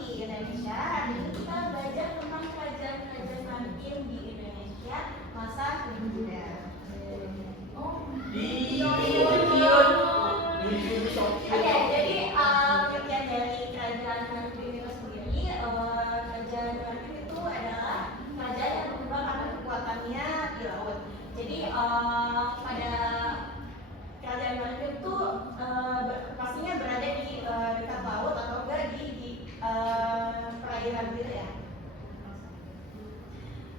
di Indonesia. Hari ini kita belajar tentang kerajaan-kerajaan maritim di Indonesia masa Hindia. Oke, jadi pengertian dari kerajaan maritim itu sendiri, kerajaan maritim itu adalah kerajaan yang berkembang karena kekuatannya di laut. Jadi pada kerajaan maritim itu pastinya berada di dekat laut atau enggak di perairan gitu ya.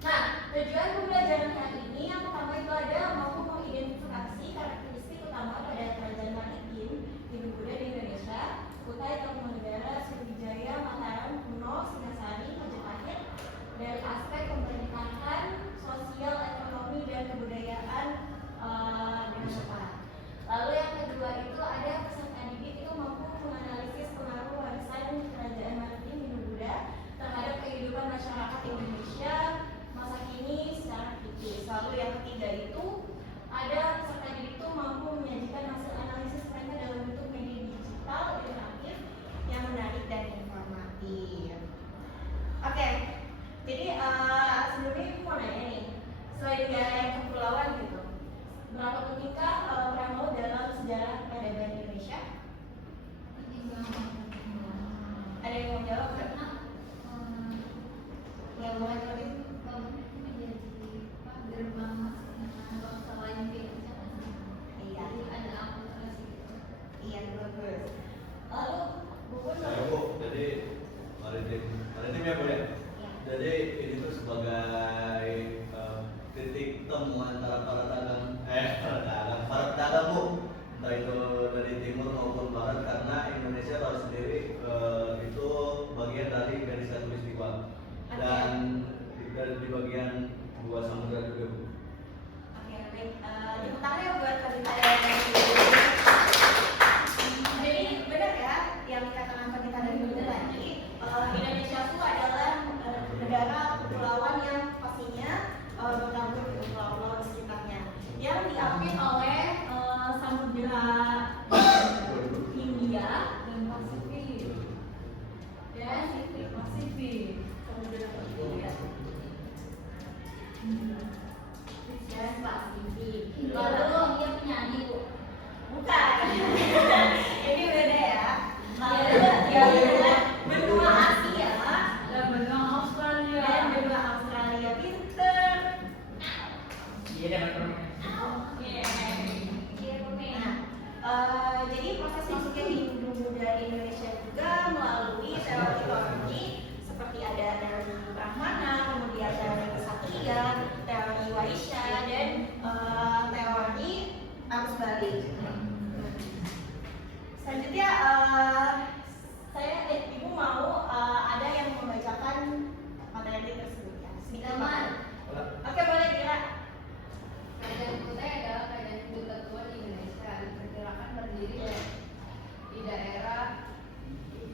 Nah, tujuan pembelajaran hari ini yang pertama itu ada mampu mengidentifikasi karakteristik utama pada kerajaan maritim Hindu Buddha di Indonesia, Kutai Tarumanegara, Sriwijaya, Mataram, Kuno, Singasari, Majapahit dari aspek pemerintahan, sosial, ekonomi, dan kebudayaan dengan tepat. Lalu yang kedua itu ada peserta didik itu mampu menganalisis pengaruh warisan kerajaan maritim Hindu Buddha terhadap kehidupan masyarakat Indonesia masa kini secara kritis. Lalu yang ketiga itu ada peserta didik itu mampu menyajikan hasil analisis mereka dalam bentuk media digital interaktif yang menarik dan informatif. Oke, jadi sebelumnya ibu mau nanya nih, selain wilayah kepulauan gitu, berapa pentingkah perang laut dalam sejarah peradaban Indonesia? Ada yang mau jawab nggak? Yang mau jawab? Gerbang bangsa lain ke Indonesia. Iya. Jadi ada akulturasi. Iya, bagus. Lalu buku Saya Bu, jadi maritim ya Bu ya. Jadi ini tuh sebagai titik temu antara para pedagang Bu, entah itu dari timur maupun barat, karena Indonesia tahu sendiri itu bagian dari garis khatulistiwa dan di bagian dua samudra juga Bu. Oke, baik. Tepuk tangan ya buat Kavita dan jadi benar ya yang dikatakan Kavita dari dulu tadi. Indonesia itu adalah negara kepulauan yang pastinya bercampur di pulau-pulau di sekitarnya yang diapit oleh samudra Hindia Dan Pasifik. dan Pasifik. Samudra Pasifik ya. Dan Pasifik. Lalu Dia penyanyi Bu. bukan. Ini beda ya. Lalu yang adalah benua Asia Dan benua Australia. dan benua Australia. Pinter. Nah, jadi proses masuknya Hindu Buddha di Indonesia juga melalui teori-teori seperti ada teori Brahmana, kemudian teori Ksatria, teori Waisya, dan teori arus balik. Selanjutnya ibu mau ada yang membacakan materi tersebut ya. Silakan. Oke, boleh Dira. Kerajaan Kutai adalah kerajaan Hindu tertua di Indonesia. Diperkirakan berdiri di daerah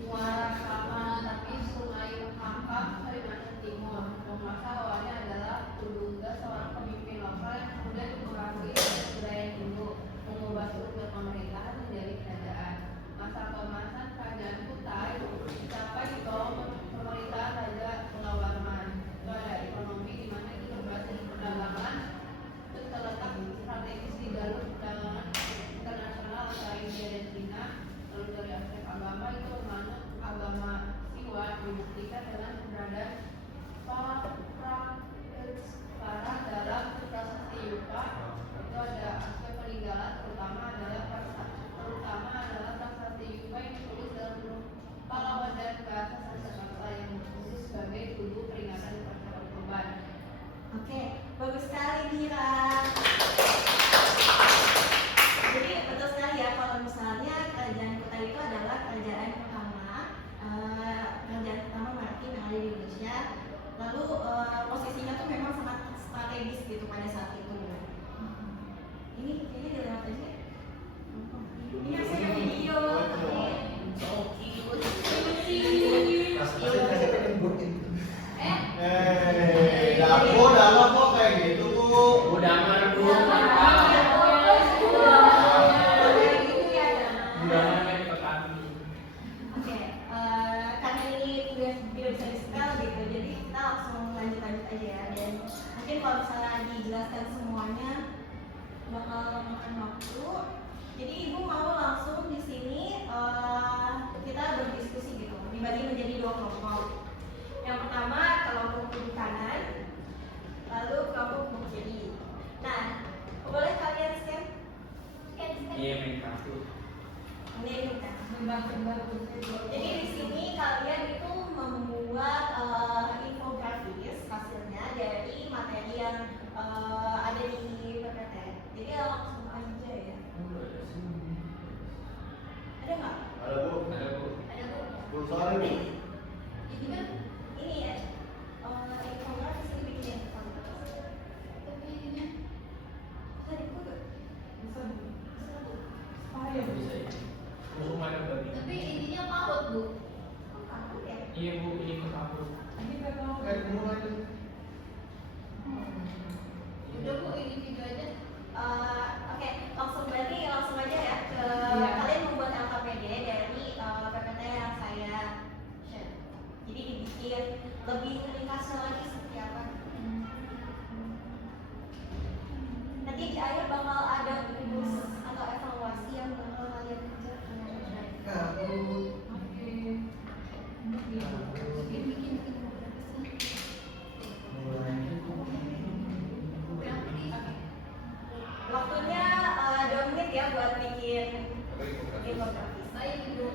muara sama tapi Sungai Hampang, Kalimantan Timur. Penguasa awalnya adalah Tudungga, seorang pemimpin lokal yang kemudian mempengaruhi budaya Hindu, mengubah struktur pemerintahan menjadi kerajaan. Masa keemasan kerajaan Kutai dicapai di bawah pemerintahan Raja Penggawarman. Itu ada ekonomi di mana itu berbasis perdagangan, itu terletak strategis di jalur perdagangan internasional antara India dan Cina. Lalu dari aspek agama itu menganut agama Siwa, dibuktikan dengan keberadaan para dalam prasasti Yupa. Itu ada aspek peninggalan terutama adalah prasasti Yupa yang ditulis dalam bentuk pahlawan dan bahasa Sanskerta yang khusus sebagai tugu peringatan upacara kurban. Oke, bagus sekali Dira. Jadi betul sekali ya kalau misalnya kerajaan Kutai itu adalah kerajaan pertama maritim yang ada di Indonesia. Lalu posisi tidak bisa disetel gitu, jadi kita langsung lanjut aja ya. Dan mungkin kalau misalnya dijelaskan semuanya bakal makan waktu, jadi ibu mau langsung di sini kita berdiskusi gitu, dibagi menjadi dua kelompok. Yang pertama kelompok di kanan, lalu kelompok kiri. Nah, boleh kalian scan? Iya, main kartu. Ini kan. Jadi di sini kalian itu membuat infografis hasilnya dari materi yang ada di PPT. Jadi langsung aja ya. Ada nggak? Ada bu. Ada bu. Ada bu. Pulsa ini. Ini kan ini ya. Infografis ini bikin yang pertama. Tapi ininya tadi bu bisa bu. Bisa ya. Langsung ada bagi. Tapi intinya paut bu. Aku ya. Iya bu, ini ke kampus. Udah bu, ini video aja. Oke, langsung aja ya ke kalian membuat LKPD dari PPT yang saya share. Jadi dibikin lebih ringkasnya lagi seperti apa. Nanti di akhir bakal ada rumus atau evaluasi yang bakal kalian kerjakan. Waktunya 2 menit ya buat bikin infografis. Baik ibu.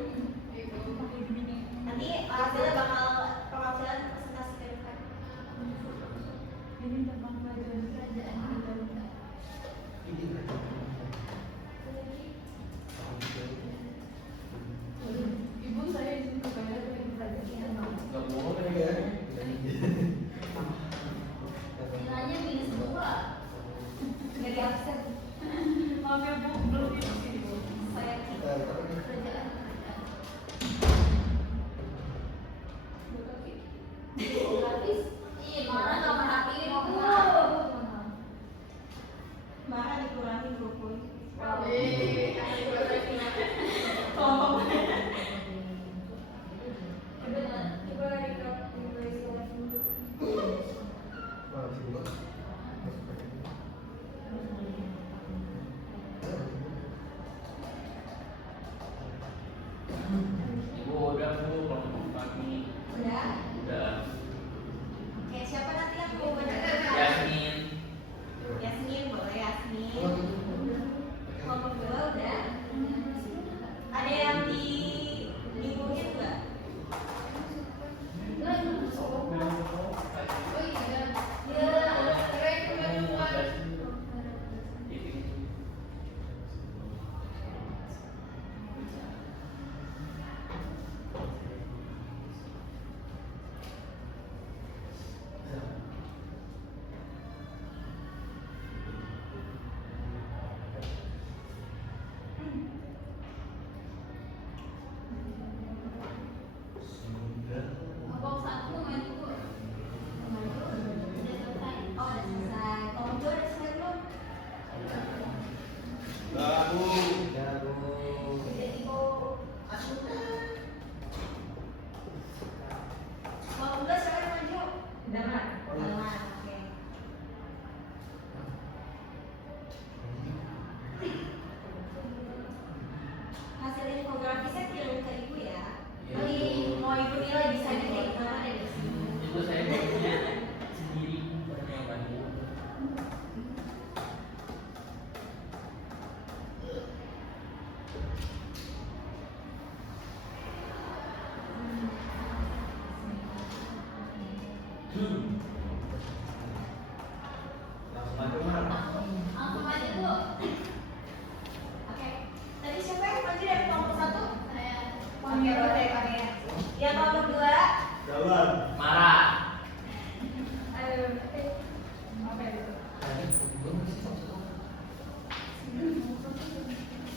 Nanti hasilnya bakal perwakilan presentasi ke depan. Ibu saya izin kepada presentasi. Nggak boleh ya. Nilainya -2. Jadi absen. Maaf ya bu, belum di bu. Saya Kerjaan. Gratis. Iya, marah nggak merhatiin bu. marah dikurangi 20. Coba recap mulai slide dulu. Ibu udah bu, kelompok kami Udah. udah. Oke, siapa nanti yang mau baca? Yasmin. Yasmin, boleh Yasmin. Kelompok 2 udah. Ada yang dibungkin nggak? Oh iya. Ya, keren kemajuan. Abang satu main bu. Udah selesai. Oh, udah selesai. Kelompok 2 udah selesai belum? Baru. Jadi kelompok 2 siapa yang maju? Daman. Daman, oke. Hasil infografisnya kirim ke ibu ya. Iya, Nanti Bu. mau ibu nilai desainnya kayak gimana deh di sini. Itu saya punya sendiri, bukan yang bantu. Langsung aja Mar. Langsung aja bu. Oke. Tadi siapa yang maju dari kelompok 1? Saya. Oke, boleh, oke. Yang kelompok 2? Jalan. Marah. Apa itu?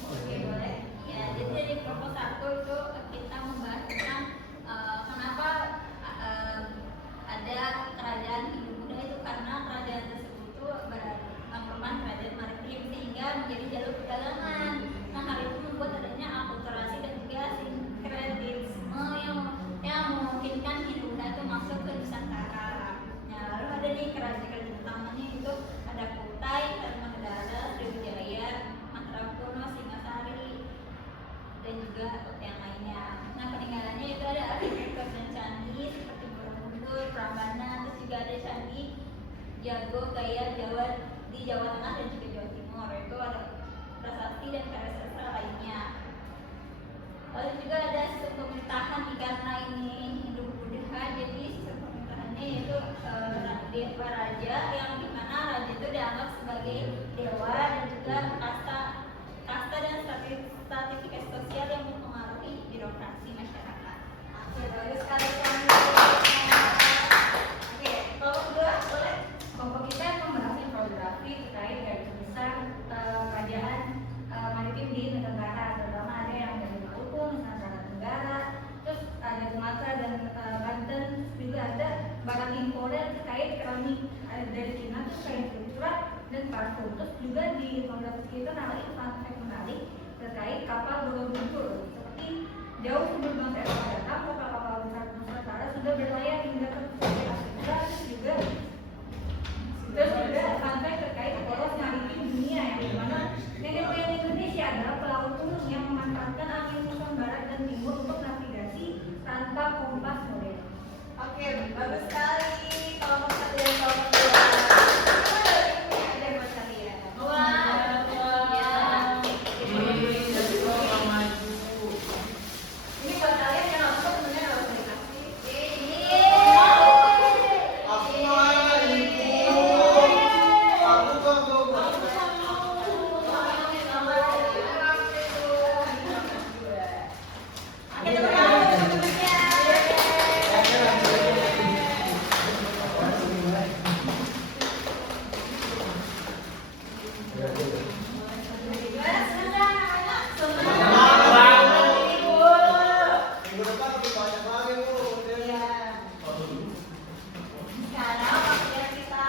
Oke, boleh. Ya, jadi dari kelompok 1 itu kita membahas tentang kenapa ada kerajaan Hindu-Buddha itu, karena kerajaan tersebut itu merupakan kerajaan maritim sehingga menjadi jalur perdagangan. Nah, hal itu membuat adanya akulturasi dan juga sinkretisme yang memungkinkan nih kerajaan utamanya itu ada Kutai, Tarumanegara, Sriwijaya, Mantragono, Singasari, dan juga yang lainnya. Nah peninggalannya itu ada arsitektur dan candi seperti Borobudur, Prambanan, terus juga ada candi Jago Gaya Jawa di Jawa Tengah dan juga Jawa Timur. Itu ada prasasti dan karya sastra lainnya. Lalu juga ada sistem pemerintahan karena ini Hindu-Buddha, jadi sistem pemerintahannya yaitu dewa raja, yang dimana raja itu dianggap sebagai dewa, dan juga kasta dan stratifikasi sosial yang mempengaruhi birokrasi masyarakat. Oke, bagus sekali Oke, kalau kedua boleh. Kelompok kita membahas infografi terkait garis besar kerajaan maritim di negara, terutama ada yang dari Maluku, Nusantara Tenggara, terus ada Sumatera dan Banten, juga ada barang importer terkait keramik dari Cina, terus kain surat dan parfum. Terus juga di infografi kita namanya fun fact menarik terkait kapal Borobudur, seperti jauh sebelum bangsa Eropa datang, kapal-kapal besar Nusantara sudah berlayar hingga ke Pulau Afrika. Terus juga fun fact terkait poros maritim dunia, yang dimana nenek moyang Indonesia adalah pelaut kuno yang memanfaatkan angin muson barat dan timur untuk navigasi tanpa kompas modern. Oke, bagus sekali kelompok satu dan kelompok dua. Ada buat kalian. Ini buat kalian yang nonton sebenarnya nggak usah dikasih. Minggu depan lebih banyak lagi Bu. Sekarang waktunya kita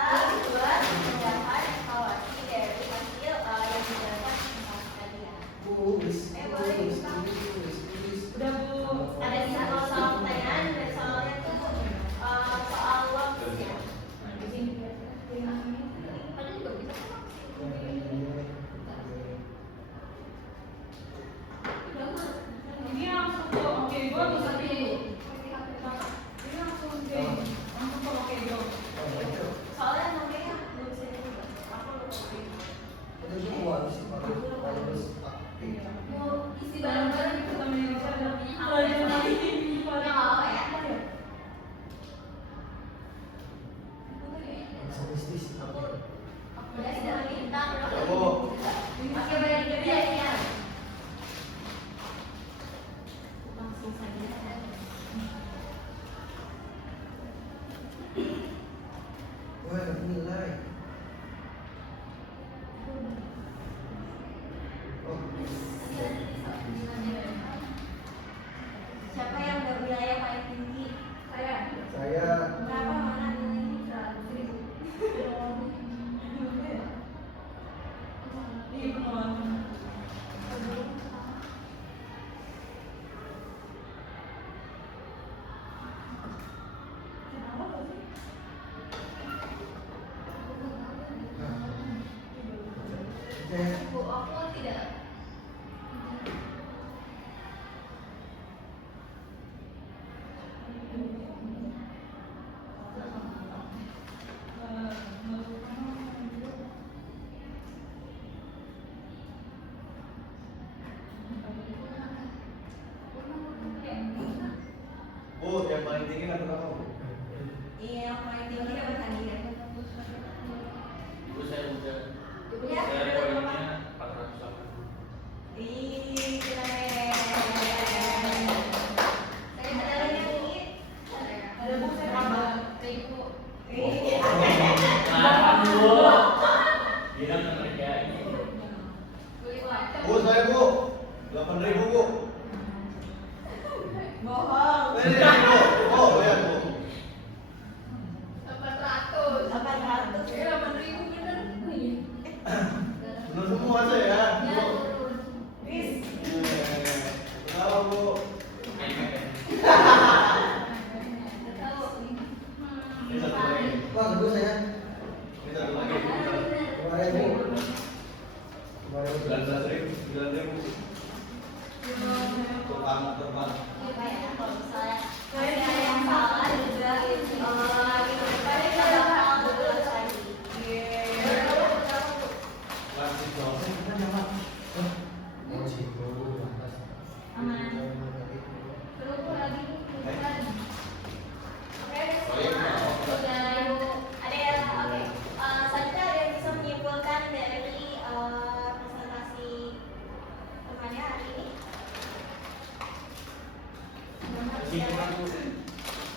buat membacakan evaluasi dari hasil yang didapat kalian. Boleh bisa. Udah Bu. Ada sisa soal pertanyaan dan soalnya tuh soal waktunya. Ada juga bisa. Ini langsung kok, oke, gua bisa dulu. Ini langsung oke, langsung kok, oke, go. Soalnya nomornya belum bisa dibuka. Aku lupa. Mau isi bareng-bareng gitu sama Indonesia dalamnya apa ya? Yang apa ya? Udah sudah minta Bu. masih banyak juga ya. Langsung saja. Siapa yang berwilayah paling tinggi? Saya. Berapa mana nilainya? 100.000. Ini pengalaman. Bu, aku tidak. Bu, yang paling tinggi dapat berapa Bu? Iya, yang paling tinggi dapat hadiah. Ibu saya udah. Ya, Saya berapa? poinnya 480. Ih, keren. Saya ada lagi yang tinggi. Ada Bu, saya tambah. Ih, Kenapa Bu? Bilang ngerjain. Bu, saya Bu. 8.000 Bu. bohong. Bu. Oh, lihat Bu. 800. 800. 8.000 bener. Benar semua saya ya. Bu. Bis.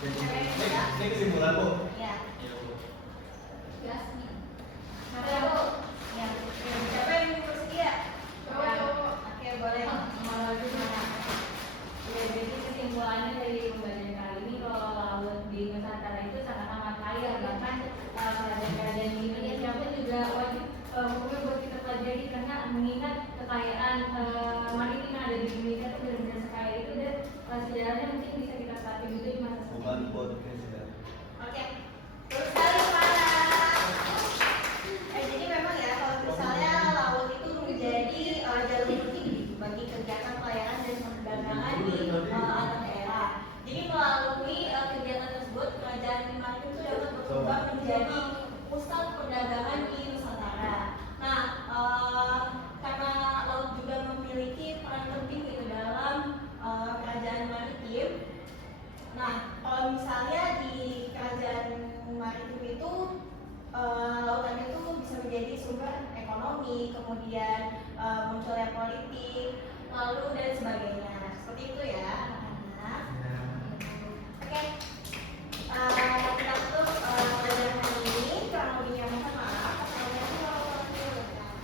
Ini kesimpulan Bu. Ya. Ya, Bu. Jasmi. Maka Bu, ya. Siapa yang bersedia? Cowok. Oke, boleh. Mau gimana? Ya, jadi kesimpulannya dari pembelajaran kali ini kalau laut di Nusantara itu sangat amat kaya, bahkan kerajaan-kerajaan di Indonesia pun juga wajib hukumnya buat kita pelajari karena mengingat kekayaan maritim yang ada di Indonesia itu benar-benar sekaya itu dan sejarahnya mungkin bisa kita terapin juga di masa Bukan sekarang. podcast ya. Oke. Terus sekali para. Jadi memang ya kalau misalnya laut itu menjadi jalur penting bagi kegiatan pelayaran dan perdagangan di antar daerah. Jadi melalui kegiatan tersebut kerajaan maritim itu dapat berkembang menjadi pusat perdagangan di Nusantara. Nah, karena laut juga memiliki peran penting gitu dalam kerajaan maritim. Nah, kalau misalnya di kerajaan maritim itu lautan itu bisa menjadi sumber ekonomi, kemudian munculnya politik, lalu dan sebagainya. Seperti itu ya, anak-anak. Oke, kita tutup pelajaran hari ini. Kurang lebihnya mohon maaf.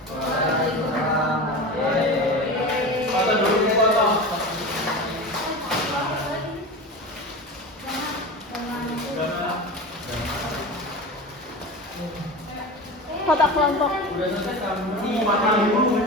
Assalamualaikum warahmatullahi wabarakatuh. Foto dulu foto. Foto kelompok. Udah selesai kamu.